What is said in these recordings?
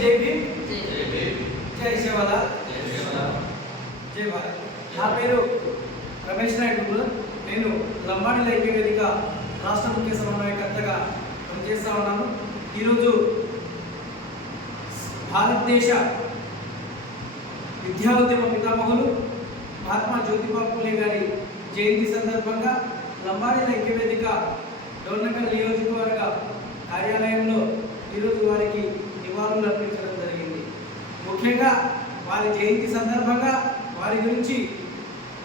జై భీమ్. జై శివల జై భారత్. నా పేరు రమేష్ నాయుడు నేను లంబాడి లైక్య వేదిక రాష్ట్ర ముఖ్య సమన్వయకర్తగా పనిచేస్తా ఉన్నాను. ఈరోజు భారతదేశ విద్యా ఉద్యమ పితామహులు మహాత్మా జ్యోతిబా పూలే గారి జయంతి సందర్భంగా లంబాడి లైక్య వేదిక డోర్నకల్ నియోజకవర్గ కార్యాలయంలో ఈరోజు వారికి నివాళులు అర్పించడం జరిగింది. ముఖ్యంగా వారి జయంతి సందర్భంగా వారి గురించి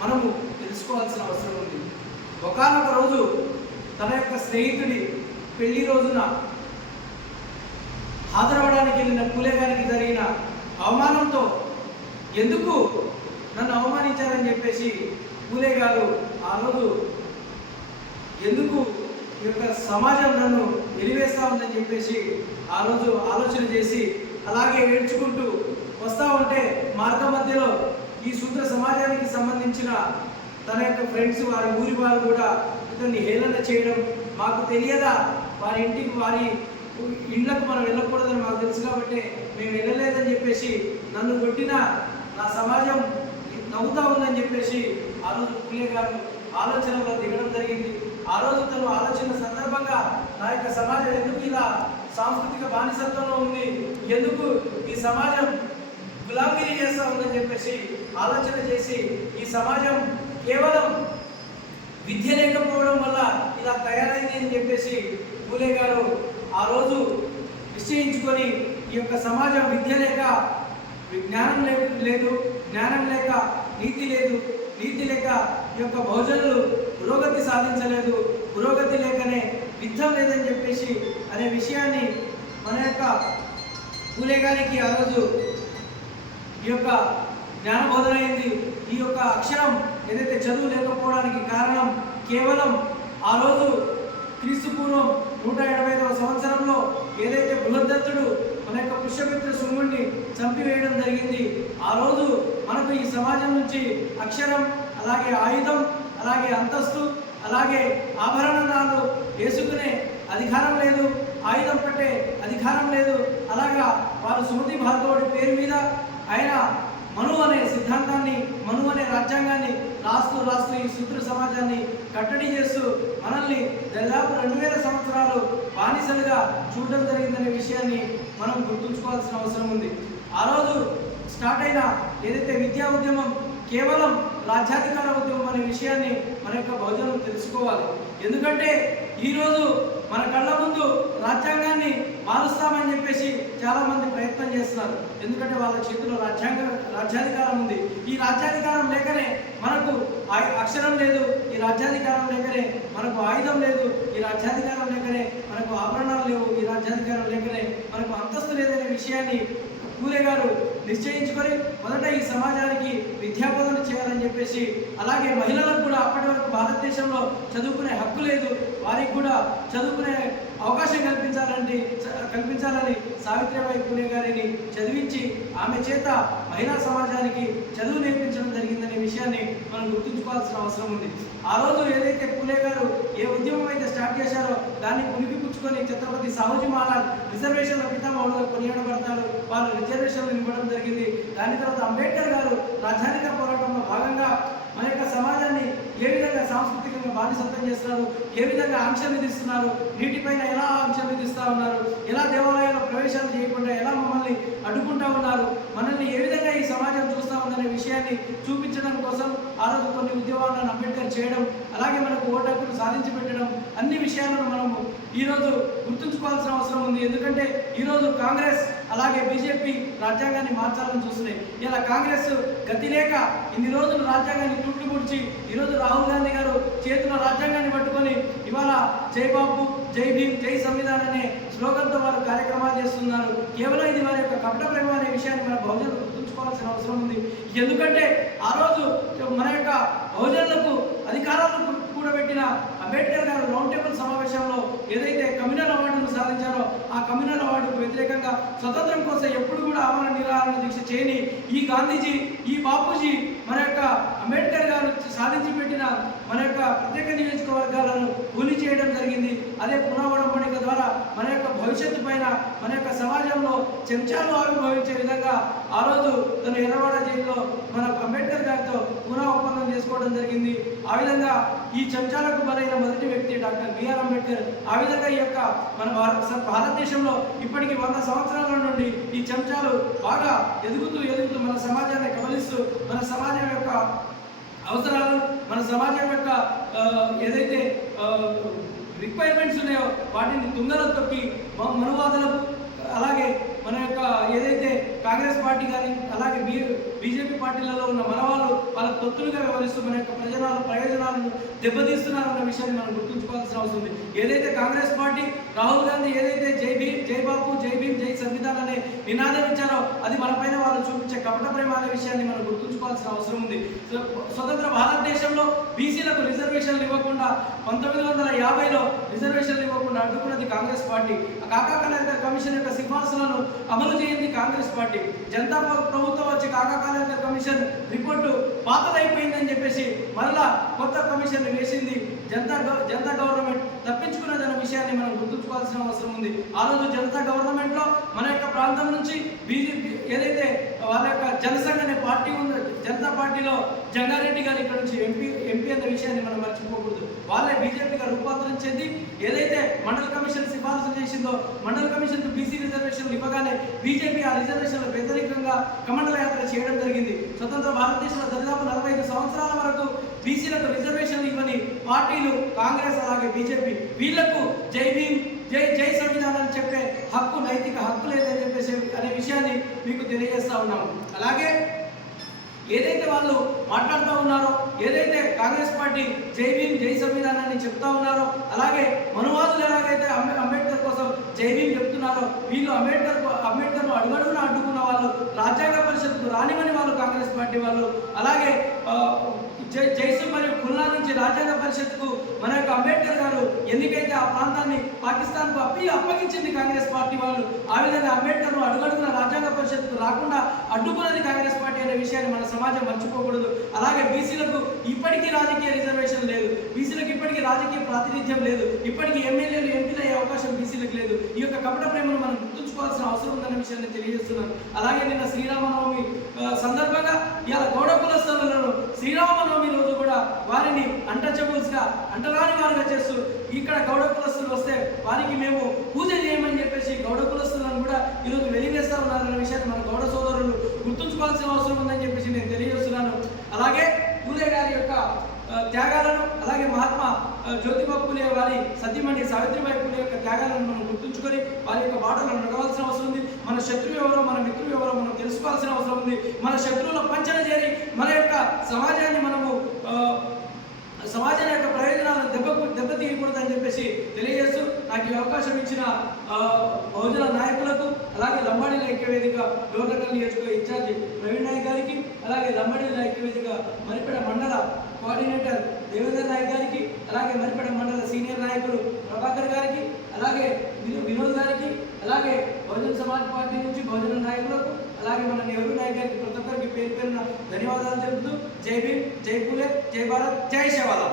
మనము తెలుసుకోవాల్సిన అవసరం ఉంది. ఒకనొక రోజు తన యొక్క స్నేహితుడి పెళ్ళి రోజున హాజరవడానికి వెళ్ళిన పూలే గారికి జరిగిన అవమానంతో ఎందుకు నన్ను అవమానించారని చెప్పేసి పూలే గారు ఆ రోజు ఎందుకు ఈ యొక్క సమాజం నన్ను వెలివేస్తా ఉందని చెప్పేసి ఆ రోజు ఆలోచన చేసి అలాగే ఏడ్చుకుంటూ వస్తా ఉంటే మార్గ మధ్యలో ఈ శూద్ర సమాజానికి సంబంధించిన తన యొక్క ఫ్రెండ్స్ వారి ఊరి వారు కూడా ఇతన్ని హేళన చేయడం మాకు తెలియదా? వారి ఇంటికి వారి ఇండ్లకు మనం వెళ్ళకూడదని మాకు తెలుసు కాబట్టి మేము వెళ్ళలేదని చెప్పేసి నన్ను కొట్టిన నా సమాజం నవ్వుతా ఉందని చెప్పేసి ఆ రోజు పూలే గారు ఆలోచనలో దిగడం జరిగింది. ఆ రోజు తను ఆలోచన సందర్భంగా నా యొక్క సమాజం ఎందుకు ఇలా సాంస్కృతిక బానిసత్వంలో ఉంది? ఎందుకు ఈ సమాజం గులాంగిరి చేస్తా ఉందని చెప్పేసి ఆలోచన చేసి ఈ సమాజం కేవలం విద్య లేకపోవడం వల్ల ఇలా తయారైంది అని చెప్పేసి పూలే గారు ఆ రోజు నిశ్చయించుకొని ఈ యొక్క సమాజం విద్య లేక జ్ఞానం లేదు జ్ఞానం లేక నీతి లేదు నీతి లేక ఈ యొక్క బహుజనులు పురోగతి సాధించలేదు పురోగతి లేక విద్యం లేదని చెప్పేసి అనే విషయాన్ని మన యొక్క పూలే గారికి ఆ రోజు ఈ యొక్క జ్ఞానబోధన అయింది. ఈ యొక్క అక్షరం ఏదైతే చదువు లేకపోవడానికి కారణం కేవలం ఆ రోజు క్రీస్తు పూర్వం నూట ఎనభై ఐదవ సంవత్సరంలో ఏదైతే బృహద్దత్తుడు మన యొక్క పుష్యమిత్ర శృంగుణ్ణి చంపివేయడం జరిగింది ఆ రోజు మనకు ఈ సమాజం నుంచి అక్షరం అలాగే ఆయుధం అలాగే అంతస్తు అలాగే ఆభరణాలు వేసుకు అధికారం లేదు ఆయుధం పట్టే అధికారం లేదు. అలాగా వారు సుమతి భార్గవుడి పేరు మీద ఆయన మను అనే సిద్ధాంతాన్ని మను అనే రాజ్యాంగాన్ని రాస్తూ రాస్తూ ఈ శూద్ర సమాజాన్ని కట్టడి చేస్తూ మనల్ని దాదాపు రెండు వేల సంవత్సరాలు బానిసలుగా చూడడం జరిగిందనే విషయాన్ని మనం గుర్తుంచుకోవాల్సిన అవసరం ఉంది. ఆ రోజు స్టార్ట్ అయిన ఏదైతే విద్యా ఉద్యమం కేవలం రాజ్యాధికార ఉద్యమం అనే విషయాన్ని మన యొక్క బహుజనం తెలుసుకోవాలి. ఎందుకంటే ఈరోజు మన కళ్ళ ముందు రాజ్యాంగాన్ని మారుస్తామని చెప్పేసి చాలా మంది ప్రయత్నం చేస్తున్నారు. ఎందుకంటే వాళ్ళ చేతిలో రాజ్యాంగ రాజ్యాధికారం ఉంది. ఈ రాజ్యాధికారం లేకనే మనకు అక్షరం లేదు. ఈ రాజ్యాధికారం లేకనే మనకు ఆయుధం లేదు. ఈ రాజ్యాధికారం లేకనే మనకు ఆభరణాలు లేవు. ఈ రాజ్యాధికారం లేకనే మనకు అంతస్తు లేదనే విషయాన్ని పూరే గారు నిశ్చయించుకొని మొదట ఈ సమాజానికి విద్యాబోధన చేయాలని చెప్పేసి అలాగే మహిళలకు కూడా అప్పటి వరకు భారతదేశంలో చదువుకునే హక్కు లేదు. వారికి కూడా చదువుకునే అవకాశం కల్పించాలంటే కల్పించాలని సావిత్రిబాయి పూణే గారిని చదివించి ఆమె చేత మహిళా సమాజానికి చదువు నేర్పించడం జరిగిందనే విషయాన్ని మనం గుర్తుంచుకోవాల్సిన అవసరం ఉంది. ఆ రోజు ఏదైతే పూణే గారు ఏ ఉద్యమం అయితే స్టార్ట్ చేశారో దాన్ని పుణికిపుచ్చుకొని ఛత్రపతి సాహుజీ మహారాజ్ రిజర్వేషన్ల పితామహుడుగా కొనియాడబడతారు. వాళ్ళు రిజర్వేషన్లు ఇవ్వడం జరిగింది. దాని తర్వాత అంబేద్కర్ గారు రాజ్యాధిక పోరాటంలో భాగంగా మన యొక్క సమాజాన్ని ఏ విధంగా సాంస్కృతికంగా బానిసత్వం చేస్తున్నారు? ఏ విధంగా ఆంక్షలు విధిస్తున్నారు? నీటిపైన ఎలా ఆంక్ష విధిస్తూ ఉన్నారు? ఎలా దేవాలయాల్లో ప్రవేశాలు చేయకుండా ఎలా మమ్మల్ని అడ్డుకుంటా ఉన్నారు? మనల్ని ఏ విధంగా ఈ సమాజం చూస్తూ ఉందనే విషయాన్ని చూపించడం కోసం ఆ రోజు కొన్ని ఉద్యమాలను అంబేద్కర్ చేయడం అలాగే మనకు ఓటర్లు సాధించి పెట్టడం అన్ని విషయాలను మనము ఈరోజు గుర్తుంచుకోవాల్సిన అవసరం ఉంది. ఎందుకంటే ఈరోజు కాంగ్రెస్ అలాగే బీజేపీ రాజ్యాంగాన్ని మార్చాలని చూస్తున్నాయి. ఇలా కాంగ్రెస్ గతి లేక ఇన్ని రోజులు రాజ్యాంగాన్ని తుట్లు ముడిచి ఈరోజు రాహుల్ గాంధీ గారు చేతిలో రాజ్యాంగాన్ని పట్టుకొని ఇవాళ జై బాబు జై భీమ్ జై సంవిధాన్ అనే స్లోగన్తో వారు కార్యక్రమాలు చేస్తున్నారు. కేవలం ఇది వారి యొక్క కపట ప్రేమ అనే విషయాన్ని మన బహుజనులు గుర్తుంచుకోవాల్సిన అవసరం ఉంది. ఎందుకంటే ఆ రోజు మన యొక్క బహుజనులకు అధికారాలను కూడబెట్టిన అంబేద్కర్ గారు రౌండ్ టేబుల్ సమావేశంలో ఏదైతే కమ్యూనల్ అవార్డును సాధించారో ఆ కమ్యూనల్ అవార్డుకు వ్యతిరేకంగా స్వతంత్రం కోసం ఎప్పుడు కూడా ఆమరణ నిరాహార దీక్ష చేయని ఈ గాంధీజీ ఈ బాపూజీ మన యొక్క అంబేద్కర్ గారు సాధించి పెట్టిన మన ప్రత్యేక నియోజకవర్గాలను కూలి చేయడం జరిగింది. అదే పునఃవడంబడిక ద్వారా మన యొక్క భవిష్యత్తు పైన మన యొక్క సమాజంలో చెంచాలు ఆవిర్భవించే విధంగా ఆ రోజు తను ఎర్రవాడ జైల్లో మన అంబేద్కర్ గారితో పునః ఒప్పందం చేసుకోవడం జరిగింది. ఆ విధంగా ఈ చెంచాలకు బలైన మొదటి వ్యక్తి డాక్టర్ బిఆర్ అంబేద్కర్. ఆ విధంగా ఈ యొక్క మన భారత భారతదేశంలో ఇప్పటికి వంద సంవత్సరాల నుండి ఈ చెంచాలు బాగా ఎదుగుతూ ఎదుగుతూ మన సమాజాన్ని కబలిస్తూ మన సమాజం యొక్క అవసరాలు మన సమాజం యొక్క ఏదైతే రిక్వైర్మెంట్స్ ఉన్నాయో వాటిని తుంగలో తొక్కి మ- అలాగే మన యొక్క ఏదైతే కాంగ్రెస్ పార్టీ కానీ అలాగే బీ బీజేపీ పార్టీలలో ఉన్న మన వాళ్ళు వాళ్ళ తొత్తులుగా వ్యవహరిస్తూ మన యొక్క ప్రజల ప్రయోజనాలను దెబ్బతీస్తున్నారన్న విషయాన్ని మనం గుర్తుంచుకోవాల్సిన అవసరం ఉంది. ఏదైతే కాంగ్రెస్ పార్టీ రాహుల్ గాంధీ ఏదైతే జై భీమ్ జై బాబు జై భీమ్ జై సంవిధాన్ అనే నినాదం ఇచ్చారో అది మనపైన వాళ్ళు చూపించే కపట ప్రేమ అనే విషయాన్ని మనం గుర్తుంచుకోవాల్సిన అవసరం ఉంది. స్వతంత్ర భారతదేశంలో బీసీలకు రిజర్వేషన్లు ఇవ్వకుండా పంతొమ్మిది వందల యాభైలో రిజర్వేషన్లు ఇవ్వకుండా అడ్డుకున్నది కాంగ్రెస్ పార్టీ. ఆ కాకా కలెక్టర్ కమిషన్ యొక్క సిఫార్సులను అమలు చేయింది కాంగ్రెస్ పార్టీ. జనతా ప్రభుత్వం వచ్చి కాకా కమిషన్ రిపోర్టు పాతదైపోయిందని చెప్పేసి మరలా కొత్త కమిషన్ వేసింది జనతా జనతా గవర్నమెంట్. తప్పించుకున్నదన్న విషయాన్ని మనం గుర్తుంచుకోవాల్సిన అవసరం ఉంది. ఆ రోజు జనతా గవర్నమెంట్లో మన యొక్క ప్రాంతం నుంచి బీజేపీ ఏదైతే వాళ్ళ యొక్క జనసంఘ అనే పార్టీ ఉందో జనతా పార్టీలో జంగారెడ్డి గారు ఇక్కడ నుంచి ఎంపీ ఎంపీ అనే విషయాన్ని మనం మర్చిపోకూడదు. వాళ్ళే బీజేపీగా రూపాంతరం చెంది ఏదైతే మండల కమిషన్ సిఫార్సు చేసిందో మండల కమిషన్ బీజేపీ రిజర్వేషన్లు ఇవ్వగానే బీజేపీ ఆ రిజర్వేషన్లు వ్యతిరేకంగా కమండల యాత్ర చేయడం జరిగింది. స్వతంత్ర భారతదేశంలో దాదాపు నలభై ఐదు సంవత్సరాల వరకు బీసీలకు రిజర్వేషన్లు ఇవ్వని పార్టీలు కాంగ్రెస్ అలాగే బీజేపీ. వీళ్ళకు జై భీమ్ జై జై సంవిధానం అని చెప్పే హక్కు నైతిక హక్కు లేదని చెప్పేసి అనే విషయాన్ని మీకు తెలియజేస్తా ఉన్నాము. అలాగే ఏదైతే వాళ్ళు మాట్లాడుతూ ఉన్నారో ఏదైతే కాంగ్రెస్ పార్టీ జై భీమ్ జై సంవిధానాన్ని చెప్తా ఉన్నారో అలాగే మనువాదులు ఎలాగైతే అంబే- అంబేద్కర్ కోసం జై భీమ్ చెప్తున్నారో వీళ్ళు అంబేద్కర్ అంబేద్కర్ అడుగడుగున అడ్డుకున్న వాళ్ళు రాజ్యాంగ పరిషత్కు రానివని వాళ్ళు కాంగ్రెస్ పార్టీ వాళ్ళు అలాగే జై జైసు మరియు ఖుల్నా నుంచి రాజ్యాంగ పరిషత్కు మన యొక్క అంబేద్కర్ గారు ఎందుకైతే ఆ ప్రాంతాన్ని పాకిస్తాన్కు అప్పి అప్పగించింది కాంగ్రెస్ పార్టీ వాళ్ళు ఆ విధంగా అంబేద్కర్ను అడుగడుగున రాజ్యాంగ పరిషత్కు రాకుండా అడ్డుకున్న విషయాన్ని మన సమాజం మర్చిపోకూడదు. అలాగే బీసీలకు ఇప్పటికీ రాజకీయ రిజర్వేషన్ లేదు. బీసీలకు ఇప్పటికీ రాజకీయ ప్రాతినిధ్యం లేదు. ఇప్పటికీ ఎమ్మెల్యేలు ఎంపీలు అయ్యే అవకాశం బీసీలకు లేదు. ఈ యొక్క కపట ప్రేమను మనం గుర్తుంచుకోవాల్సిన అవసరం ఉందన్న విషయాన్ని తెలియజేస్తున్నాను. అలాగే నిన్న శ్రీరామనవమి సందర్భంగా ఇవాళ గౌడ శ్రీరామనవమి రోజు కూడా వారిని అంటచబుల్స్గా అంటరాని వారుగా చేస్తూ ఇక్కడ గౌడ కులస్తులు వస్తే వారికి మేము పూజ చేయమని చెప్పేసి గౌడ కులస్తులను కూడా ఈరోజు వెలివేస్తా ఉన్నారన్న విషయాన్ని మన గౌడ సోదరులు గుర్తుంచుకోవాల్సిన అవసరం ఉందని చెప్పేసి నేను తెలియజేస్తున్నాను. అలాగే పూలే గారి యొక్క త్యాగాలను అలాగే మహాత్మా జ్యోతిబా పూలే వారి సతీమణి సావిత్రిబాయి పూలే యొక్క త్యాగాలను మనం గుర్తుంచుకొని వారి యొక్క బాటలను నడవాల్సిన అవసరం ఉంది. మన శత్రువు ఎవరో మన మిత్రులు ఎవరో మనం తెలుసుకోవాల్సిన అవసరం ఉంది. మన శత్రువుల పంచన చేరి మన యొక్క సమాజాన్ని మనము సమాజం యొక్క ప్రయోజనాలను దెబ్బకు దెబ్బతీయకూడదని చెప్పేసి తెలియజేస్తూ నాకు ఈ అవకాశం ఇచ్చిన బహుజన నాయకులకు అలాగే లంబాడి ఐక్యవేదిక డోర్నకల్ నియోజకవర్గ ఇన్ఛార్జి ప్రవీణ్ నాయక్ గారికి అలాగే లంబాడి ఐక్యవేదిక మరిపెడ మండల కోఆర్డినేటర్ దేవేంద్ర నాయక్ గారికి అలాగే మరిపెడ మండల సీనియర్ నాయకులు ప్రభాకర్ గారికి అలాగే వినోద్ గారికి అలాగే బహుజన సమాజ్ పార్టీ నుంచి బహుజన నాయకులకు అలాగే మన నెహ్రూ నాయక్ గారికి ప్రతి ఒక్కరికి పేరు పేరున ధన్యవాదాలు తెలుపుతూ జై భీమ్ జై పూలే జై భారత్ జై శివాలా